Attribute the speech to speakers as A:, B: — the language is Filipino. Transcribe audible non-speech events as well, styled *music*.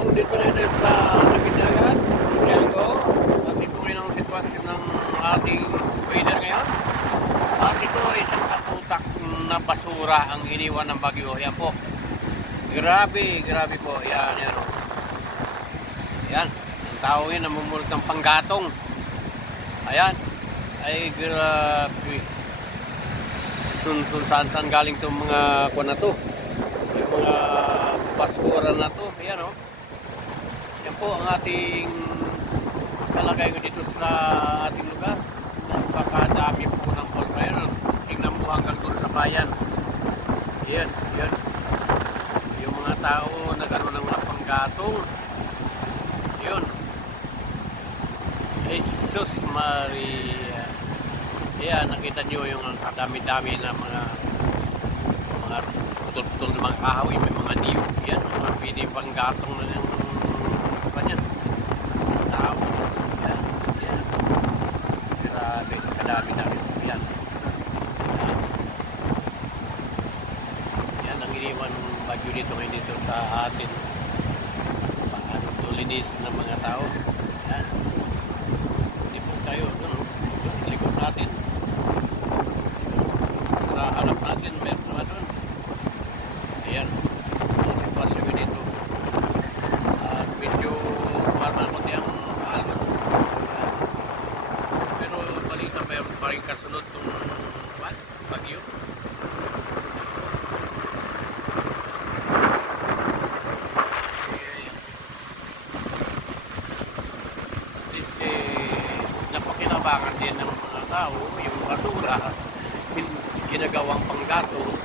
A: Kung dito rin sa Kapitagan, Hidalgo, at ito rin ang sitwasyon ng ating weather ngayon. At ito ay isang katutak na basura ang iniwan ng bagyo. Yan po. Grabe, grabe po. Yan, yan. oh. Yan. Ang tao yan namumulot ng panggatong. Ayan. Ay, grabe. Sun, sun, saan, saan galing itong mga kuwan na to? Yung mga basura na to. Ayan, oh. Yan po ang ating kalagay ko dito sa ating lugar. Napakadami po ng. Ayan, oh. tingnan mo hanggang doon sa bayan. Yan, yan. Yung mga tao nagkaroon ng mga panggatong. Yun. Jesus Maria. Yan, nakita nyo yung kadami-dami na mga mga putol-putol na mga kahoy, may mga niyog. Yan, mga pwede panggatong na yung kanya. Tao. Yan, yan. Grabe, kadami-dami. Yan. Yan. Yan ang iniwan ng bagyo dito ngayon dito sa atin. Paano tulinis ng mga tao. Yan. Hindi po tayo, ano, yung likod natin. Sa harap natin, meron naman doon. Ayan. Ang sitwasyon ko dito. At medyo parang konti ang alon. Ayan. Pero balita mayroon pa rin kasunod ng what? bagyo. This, eh, napakinabangan din ng mga tao, yung basura, *laughs* ginagawang panggato